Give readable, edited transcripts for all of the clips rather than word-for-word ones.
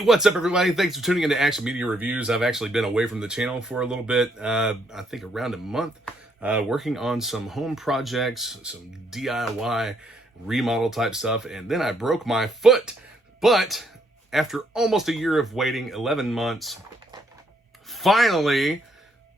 Hey, what's up everybody? Thanks for tuning into Action Media Reviews. I've actually been away from the channel for a little bit, I think around a month, working on some home projects, some DIY remodel type stuff, and then I broke my foot. But after almost a year of waiting, 11 months, finally,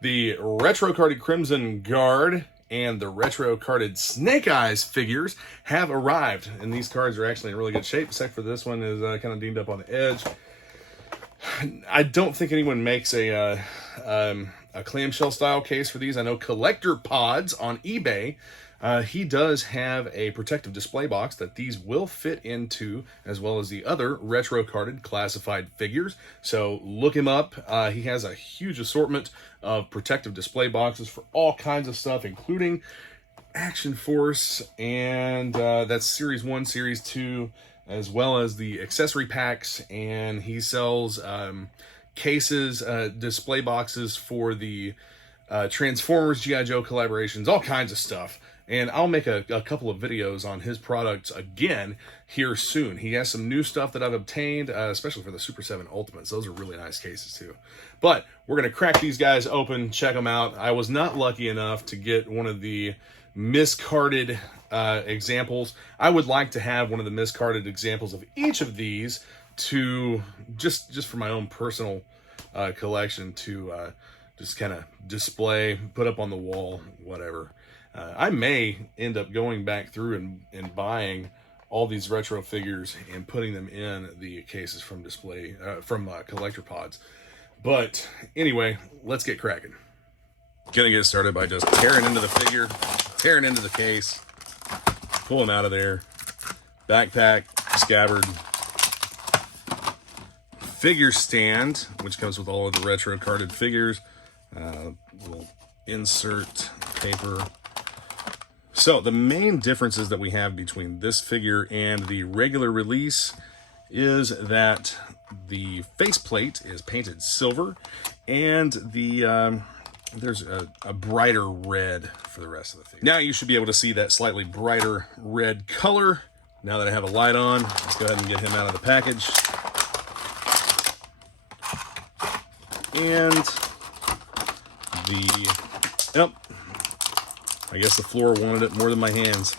the retro-carded Crimson Guard and the retro-carded Snake Eyes figures have arrived. And these cards are actually in really good shape, except for this one is kind of dinged up on the edge. I don't think anyone makes a clamshell style case for these. I know Collector Pods on eBay, he does have a protective display box that these will fit into, as well as the other retro carded classified figures. So look him up. He has a huge assortment of protective display boxes for all kinds of stuff, including Action Force, and that's Series 1, Series 2, as well as the accessory packs. And he sells cases, display boxes for the Transformers, G.I. Joe collaborations, all kinds of stuff. And I'll make a couple of videos on his products again here soon. He has some new stuff that I've obtained, especially for the Super 7 Ultimates. Those are really nice cases too. But we're going to crack these guys open, check them out. I was not lucky enough to get one of the miscarded examples. I would like to have one of the miscarded examples of each of these to just for my own personal collection to just kind of display, put up on the wall, whatever. I may end up going back through and buying all these retro figures and putting them in the cases from Collector Pods. But anyway, let's get cracking. Gonna get started by just tearing into the figure, tearing into the case, pulling out of there, backpack, scabbard, figure stand, which comes with all of the retro carded figures, little insert paper. So the main differences that we have between this figure and the regular release is that the faceplate is painted silver, and the there's a brighter red for the rest of the figure. Now you should be able to see that slightly brighter red color. Now that I have a light on, let's go ahead and get him out of the package. And yep, I guess the floor wanted it more than my hands.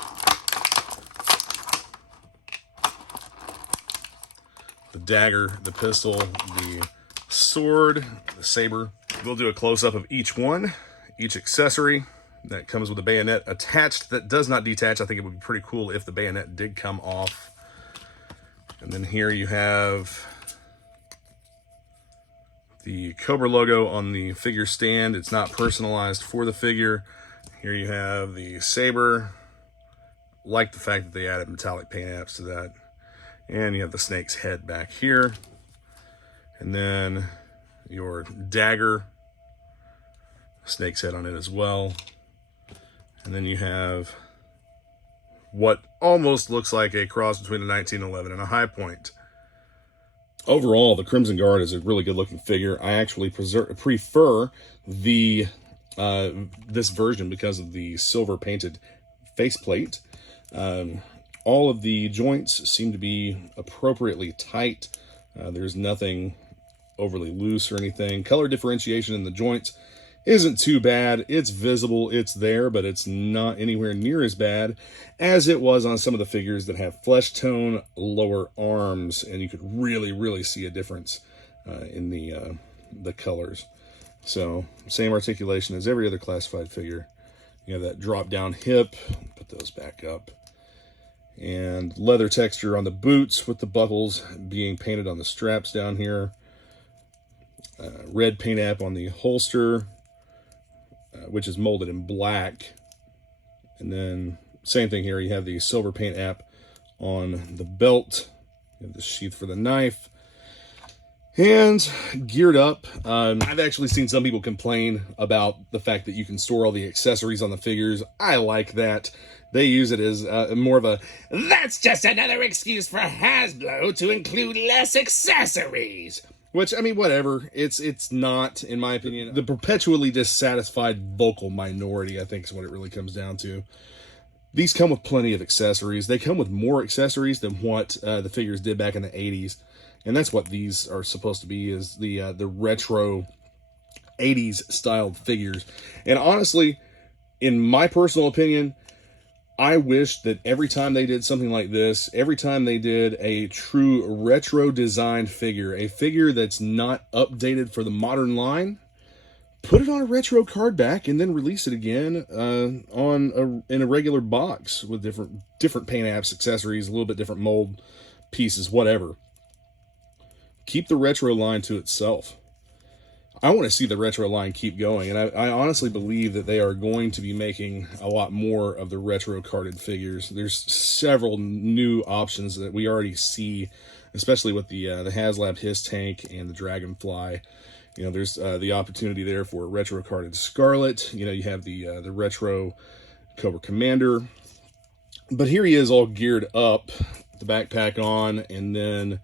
The dagger, the pistol, the sword, the saber. We'll do a close-up of each one, each accessory that comes with a bayonet attached that does not detach. I think it would be pretty cool if the bayonet did come off. And then here you have the Cobra logo on the figure stand. It's not personalized for the figure. Here you have the saber. Like the fact that they added metallic paint apps to that. And you have the snake's head back here. And then your dagger, snake's head on it as well. And then you have what almost looks like a cross between a 1911 and a High Point. Overall, the Crimson Guard is a really good looking figure. I actually prefer the this version because of the silver painted faceplate. All of the joints seem to be appropriately tight. There's nothing overly loose or anything. Color differentiation in the joints isn't too bad. It's visible, it's there, but it's not anywhere near as bad as it was on some of the figures that have flesh tone lower arms, and you could really see a difference in the colors. So same articulation as every other classified figure. You have that drop down hip, put those back up, and leather texture on the boots with the buckles being painted on the straps down here. Red paint app on the holster, which is molded in black. And then same thing here, you have the silver paint app on the belt. You have the sheath for the knife. And geared up. I've actually seen some people complain about the fact that you can store all the accessories on the figures. I like that. They use it as more of a, that's just another excuse for Hasbro to include less accessories. Which, I mean, whatever. It's not, in my opinion, the perpetually dissatisfied vocal minority, I think, is what it really comes down to. These come with plenty of accessories. They come with more accessories than what the figures did back in the 80s. And that's what these are supposed to be, is the retro 80s styled figures. And honestly, in my personal opinion, I wish that every time they did something like this, every time they did a true retro designed figure, a figure that's not updated for the modern line, put it on a retro card back and then release it again in a regular box with different paint apps, accessories, a little bit different mold pieces, whatever. Keep the retro line to itself. I want to see the retro line keep going, and I honestly believe that they are going to be making a lot more of the retro carded figures. There's several new options that we already see, especially with the HasLab Hiss Tank and the Dragonfly. You know, there's the opportunity there for a retro carded Scarlet. You know, you have the retro Cobra Commander. But here he is all geared up, the backpack on, and then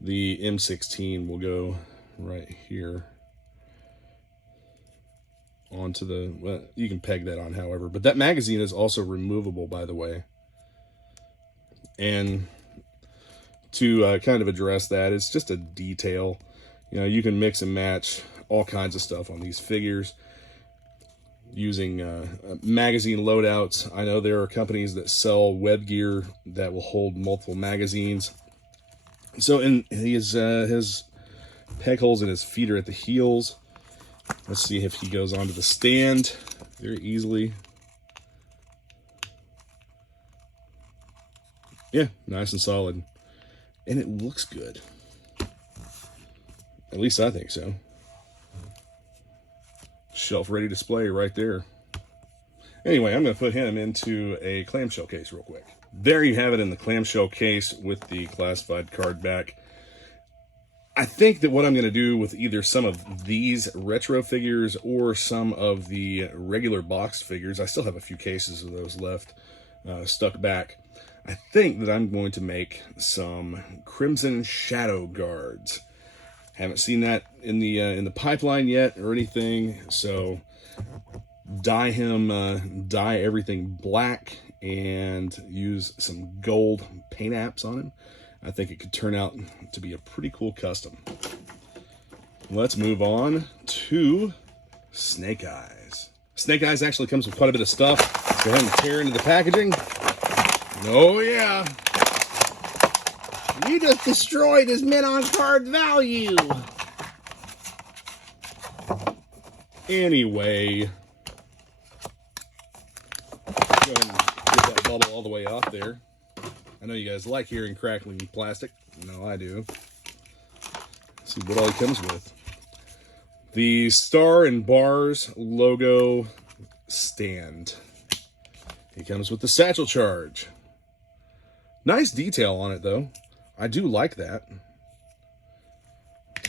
the M16 will go right here onto the, well, you can peg that on however, but that magazine is also removable, by the way. And to kind of address that, it's just a detail. You know, you can mix and match all kinds of stuff on these figures using magazine loadouts. I know there are companies that sell web gear that will hold multiple magazines. So in his peg holes in his feet are at the heels. Let's see if he goes onto the stand very easily. Yeah, nice and solid. And it looks good. At least I think so. Shelf ready display right there. Anyway, I'm going to put him into a clamshell case real quick. There you have it in the clamshell case with the classified card back. I think that what I'm going to do with either some of these retro figures or some of the regular boxed figures, I still have a few cases of those left stuck back. I think that I'm going to make some Crimson Shadow Guards. Haven't seen that in the pipeline yet or anything, so dye everything black and use some gold paint apps on him. I think it could turn out to be a pretty cool custom. Let's move on to Snake Eyes. Snake Eyes actually comes with quite a bit of stuff. Let's go ahead and tear into the packaging. Oh yeah. You just destroyed his mint on card value. Anyway, go ahead and get that bubble all the way off there. I know you guys like hearing crackling plastic. No, I do. Let's see what all he comes with. The Star and Bars logo stand. He comes with the satchel charge. Nice detail on it, though. I do like that.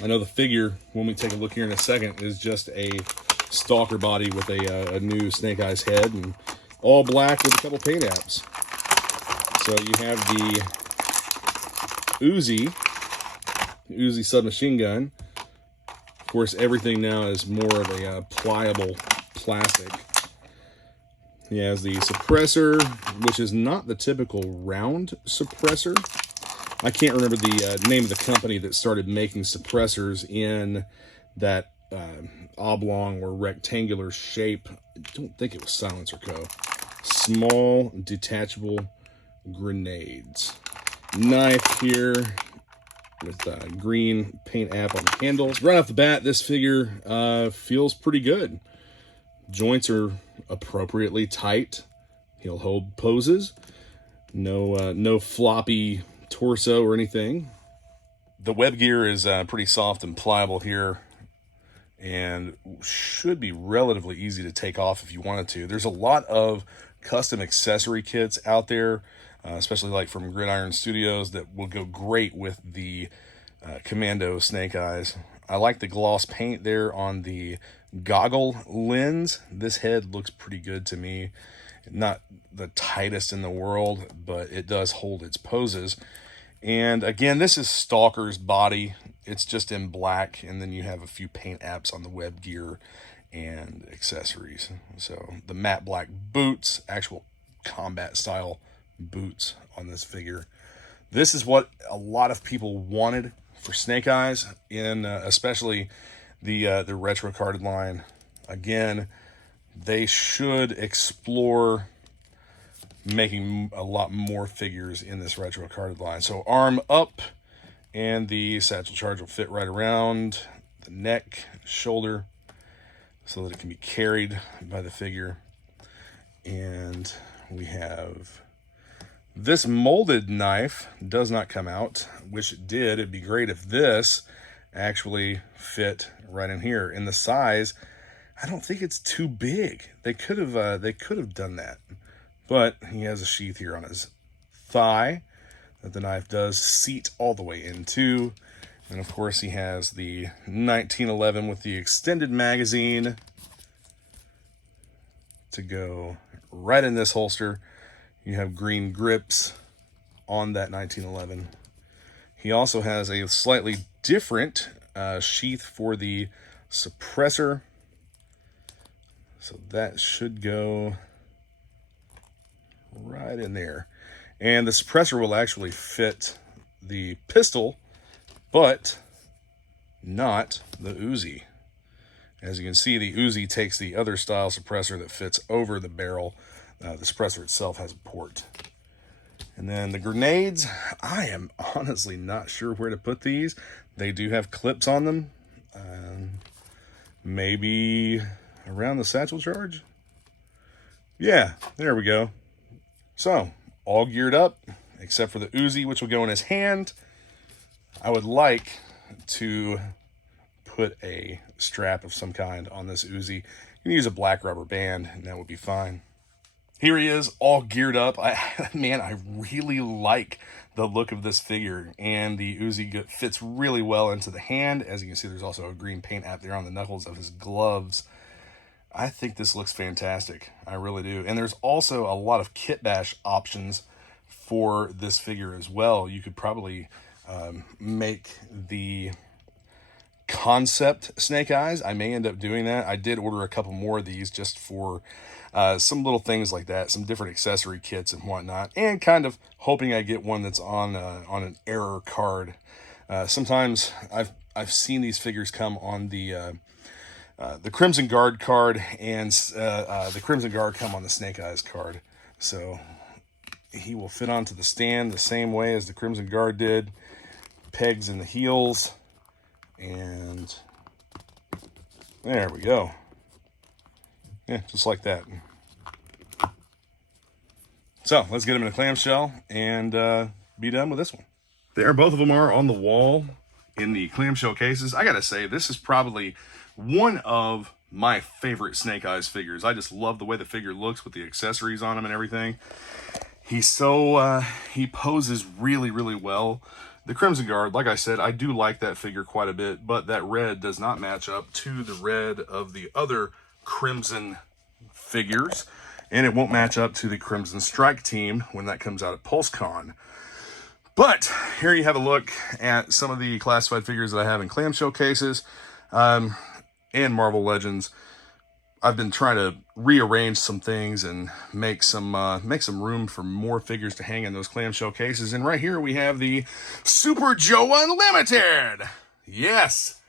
I know the figure, when we take a look here in a second, is just a stalker body with a new Snake Eyes head and all black with a couple paint apps. So you have the Uzi submachine gun. Of course, everything now is more of a pliable plastic. He has the suppressor, which is not the typical round suppressor. I can't remember the name of the company that started making suppressors in that oblong or rectangular shape. I don't think it was Silencer Co. Small, detachable grenades. Knife here with green paint app on the handles. Right off the bat, this figure feels pretty good. Joints are appropriately tight. He'll hold poses. No floppy torso or anything. The web gear is pretty soft and pliable here and should be relatively easy to take off if you wanted to. There's a lot of custom accessory kits out there, especially like from Gridiron Studios, that will go great with the Commando Snake Eyes. I like the gloss paint there on the goggle lens. This head looks pretty good to me. Not the tightest in the world, but it does hold its poses. And again, this is Stalker's body. It's just in black, and then you have a few paint apps on the web gear and accessories. So the matte black boots, actual combat style boots on this figure. This is what a lot of people wanted for Snake Eyes, in especially the retro carded line. Again, they should explore making a lot more figures in this retro carded line. So arm up, and the satchel charge will fit right around the neck, shoulder, so that it can be carried by the figure. And we have this molded knife does not come out, which it did. It'd be great if this actually fit right in here. In the size, I don't think it's too big. They could have done that. But he has a sheath here on his thigh that the knife does seat all the way into. And of course he has the 1911 with the extended magazine to go right in this holster. You have green grips on that 1911. He also has a slightly different sheath for the suppressor. So that should go right in there. And the suppressor will actually fit the pistol, but not the Uzi. As you can see, the Uzi takes the other style suppressor that fits over the barrel. The suppressor itself has a port. And then the grenades, I am honestly not sure where to put these. They do have clips on them. Maybe around the satchel charge? Yeah, there we go. So, all geared up, except for the Uzi, which will go in his hand. I would like to put a strap of some kind on this Uzi. You can use a black rubber band, and that would be fine. Here he is, all geared up. Man, I really like the look of this figure, and the Uzi fits really well into the hand. As you can see, there's also a green paint app there on the knuckles of his gloves. I think this looks fantastic. I really do. And there's also a lot of kit bash options for this figure as well. You could probably make the concept Snake Eyes. I may end up doing that. I did order a couple more of these just for some little things like that, some different accessory kits and whatnot, and kind of hoping I get one that's on an error card. Sometimes I've seen these figures come on the Crimson Guard card, and the Crimson Guard come on the Snake Eyes card. So he will fit onto the stand the same way as the Crimson Guard did. Pegs in the heels, and there we go. Yeah, just like that. So let's get him in a clamshell and be done with this one. There, both of them are on the wall in the clamshell cases. I gotta say, this is probably one of my favorite Snake Eyes figures. I just love the way the figure looks with the accessories on him and everything. He's so, he poses really, really well. The Crimson Guard, like I said, I do like that figure quite a bit, but that red does not match up to the red of the other Crimson figures, and it won't match up to the Crimson Strike team when that comes out at PulseCon. But here you have a look at some of the classified figures that I have in clamshell cases and Marvel Legends. I've been trying to rearrange some things and make some room for more figures to hang in those clamshell cases. And right here we have the Super Joe Unlimited. Yes,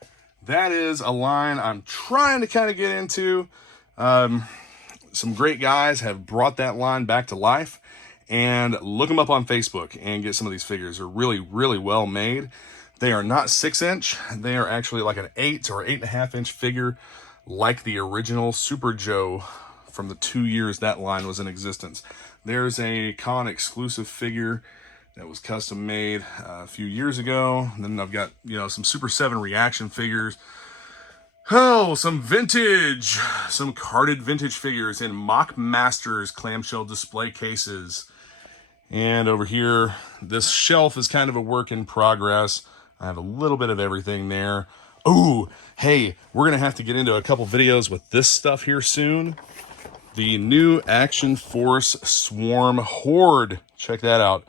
that is a line I'm trying to kind of get into. Some great guys have brought that line back to life, and look them up on Facebook and get some of these figures. They're really, really well made. They are not 6-inch. They are actually like an 8 or 8.5-inch figure, like the original Super Joe from the 2 years that line was in existence. There's a con exclusive figure that was custom made a few years ago. And then I've got, some Super 7 reaction figures. Oh, some carded vintage figures in Mock Masters clamshell display cases. And over here, this shelf is kind of a work in progress. I have a little bit of everything there. Oh, hey, we're going to have to get into a couple videos with this stuff here soon. The new Action Force Swarm Horde. Check that out.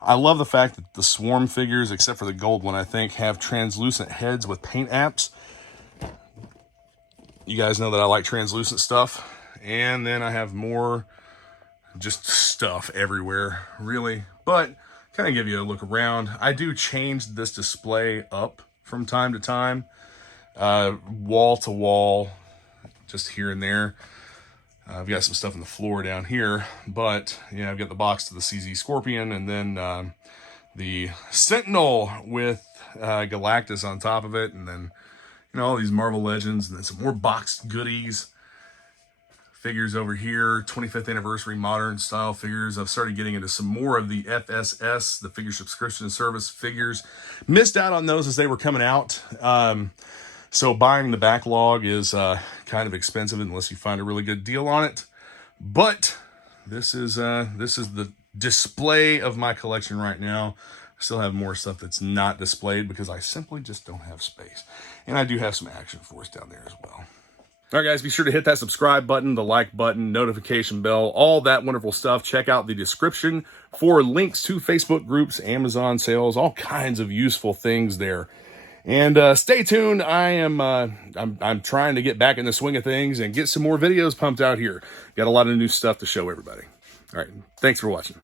I love the fact that the Swarm figures, except for the gold one, I think, have translucent heads with paint apps. You guys know that I like translucent stuff. And then I have more just stuff everywhere, really. But kind of give you a look around. I do change this display up from time to time, wall to wall, just here and there. I've got some stuff on the floor down here, but yeah, I've got the box to the CZ Scorpion, and then the Sentinel with Galactus on top of it, and then, you know, all these Marvel Legends, and then some more boxed goodies. Figures over here, 25th anniversary modern style figures. I've started getting into some more of the FSS, the figure subscription service figures. Missed out on those as they were coming out. So buying the backlog is kind of expensive unless you find a really good deal on it. But this is the display of my collection right now. I still have more stuff that's not displayed because I simply just don't have space. And I do have some Action Force down there as well. All right, guys, be sure to hit that subscribe button, the like button, notification bell, all that wonderful stuff. Check out the description for links to Facebook groups, Amazon sales, all kinds of useful things there. And stay tuned. I'm trying to get back in the swing of things and get some more videos pumped out here. Got a lot of new stuff to show everybody. All right, thanks for watching.